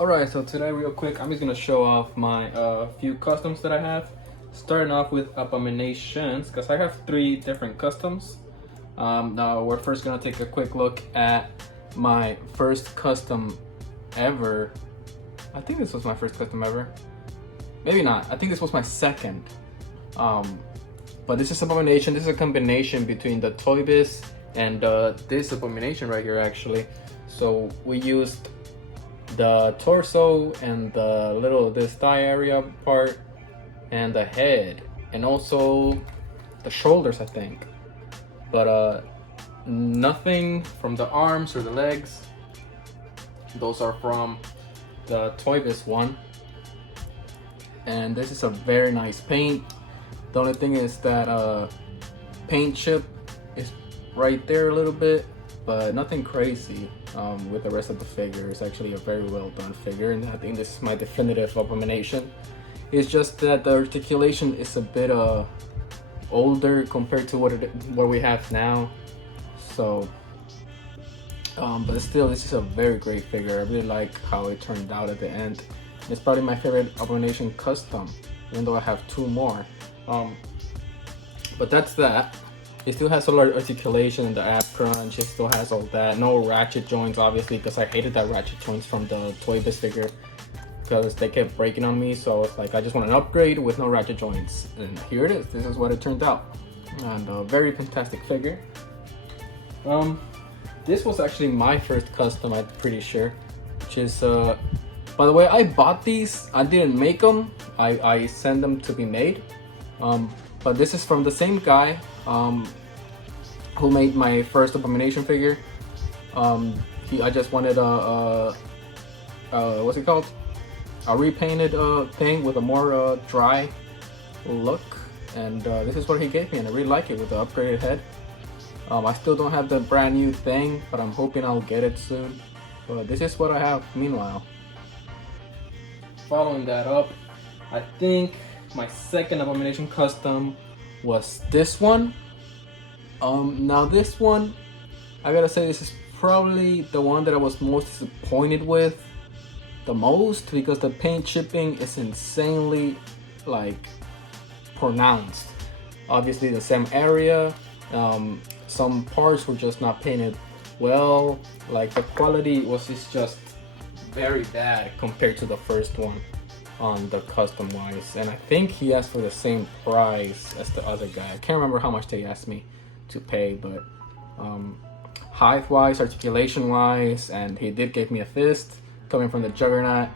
Alright, so today real quick, I'm just gonna show off my few customs that I have. Starting off with Abominations, because I have 3 different customs. Now we're first gonna take a quick look at my first custom ever. I think this was my first custom ever. Maybe not, I think this was my second. But this is Abomination. This is a combination between the Toy Biz and this Abomination right here actually. So we used the torso and this thigh area part and the head and also the shoulders I think, but nothing from the arms or the legs. Those are from the Toy Biz one, and this is a very nice paint. The only thing is that paint chip is right there a little bit, but nothing crazy. With the rest of the figure, it's actually a very well done figure, and I think this is my definitive Abomination. It's just that the articulation is a bit older compared to what we have now. So, but still, this is a very great figure. I really like how it turned out at the end. It's probably my favorite Abomination custom, even though I have 2 more. But that's that. It still has a lot of articulation in the ab crunch. It still has all that. No ratchet joints, obviously, because I hated that ratchet joints from the Toy Biz figure because they kept breaking on me. So it's like I just want an upgrade with no ratchet joints, and here it is. This is what it turned out, and a very fantastic figure. This was actually my first custom, I'm pretty sure. Which is, by the way, I bought these. I didn't make them. I sent them to be made. But this is from the same guy who made my first Abomination figure. I just wanted what's it called? A repainted thing with a more dry look, and this is what he gave me, and I really like it with the upgraded head. I still don't have the brand new thing, but I'm hoping I'll get it soon. But this is what I have meanwhile. Following that up, I think my second Abomination custom was this one. Now this one, I gotta say, this is probably the one that I was most disappointed with the most, because the paint chipping is insanely pronounced. Obviously the same area, some parts were just not painted well. Like the quality was just very bad compared to the first one on the custom wise, and I think he asked for the same price as the other guy. I can't remember how much they asked me to pay, but height wise, articulation wise, and he did give me a fist coming from the Juggernaut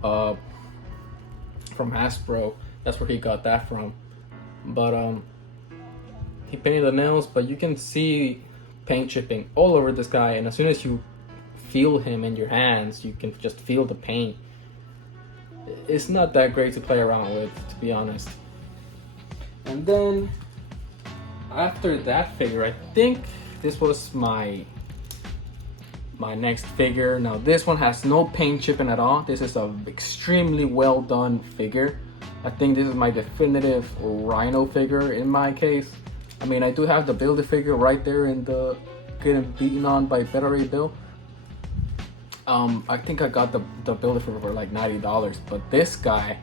from Hasbro. That's where he got that from. But he painted the nails, but you can see paint chipping all over this guy, and as soon as you feel him in your hands, you can just feel the paint. It's not that great to play around with, to be honest. And then after that figure, I think this was my next figure. Now this one has no paint chipping at all. This is an extremely well done figure. I think this is my definitive Rhino figure in my case. I mean, I do have the Build-A-Figure right there in the getting beaten on by Better Ray Bill. I think I got the Build-A-Figure for like $90, but this guy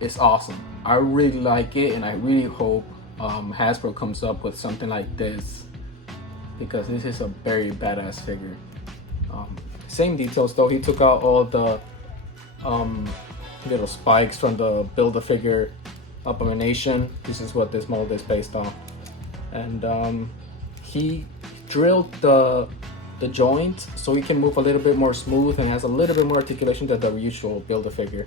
is awesome. I really like it, and I really hope Hasbro comes up with something like this, because this is a very badass figure. Same details though. He took out all the little spikes from the Build-A-Figure Abomination. This is what this mold is based on, and he drilled the joint so he can move a little bit more smooth and has a little bit more articulation than the usual Build-A-Figure.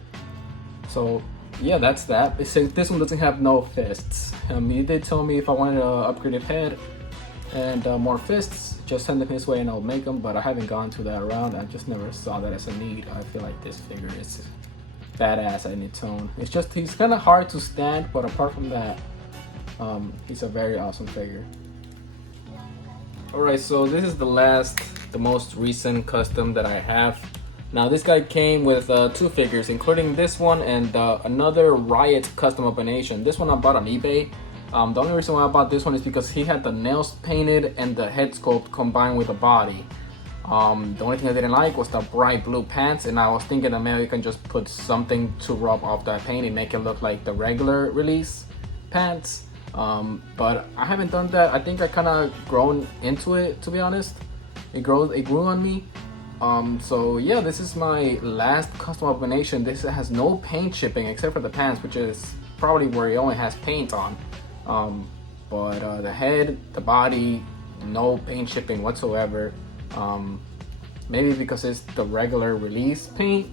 So yeah, that's that. This one doesn't have no fists. He did tell me if I wanted an upgraded head and more fists, just send them his way and I'll make them, but I haven't gone to that round. I just never saw that as a need. I feel like this figure is badass in its own. It's just he's kind of hard to stand, but apart from that, he's a very awesome figure. Alright, so this is the most recent custom that I have. Now this guy came with 2 figures, including this one and another Riot custom Abomination. This one I bought on eBay. The only reason why I bought this one is because he had the nails painted and the head sculpt combined with the body. The only thing I didn't like was the bright blue pants, and I was thinking that maybe you can just put something to rub off that paint and make it look like the regular release pants. But I haven't done that. I think I kind of grown into it, to be honest. It grew on me. So yeah, this is my last custom Abomination. This has no paint chipping except for the pants, which is probably where it only has paint on. But the head, the body, no paint chipping whatsoever. Maybe because it's the regular release paint.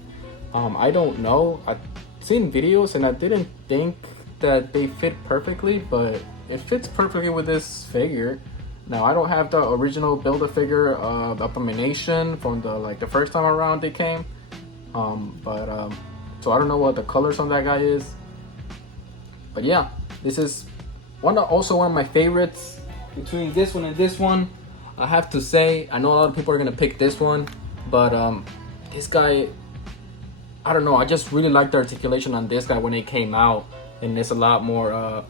I don't know. I've seen videos and I didn't think that they fit perfectly, but it fits perfectly with this figure. Now I don't have the original Build-A-Figure of Abomination from the first time around they came. So I don't know what the colors on that guy is. But yeah, this is also one of my favorites. Between this one and this one, I have to say, I know a lot of people are gonna pick this one, but this guy, I don't know, I just really like the articulation on this guy when it came out, and it's a lot more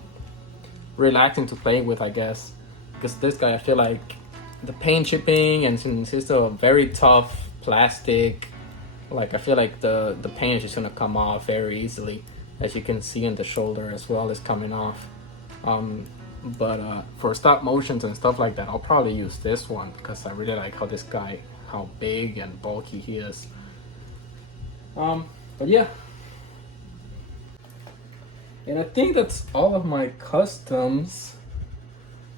relaxing to play with, I guess. Because this guy, I feel like the paint chipping, and since it's a very tough plastic, like I feel like the paint is just gonna come off very easily, as you can see in the shoulder as well is coming off. But for stop motions and stuff like that, I'll probably use this one because I really like how big and bulky he is. But yeah, and I think that's all of my customs.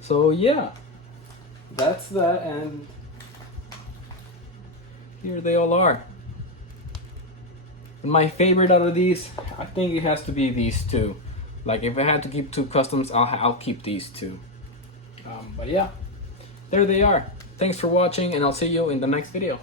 So yeah, that's that, and here they all are. My favorite out of these, I think it has to be these two. Like if I had to keep two customs, I'll keep these two. But yeah, there they are. Thanks for watching, and I'll see you in the next video.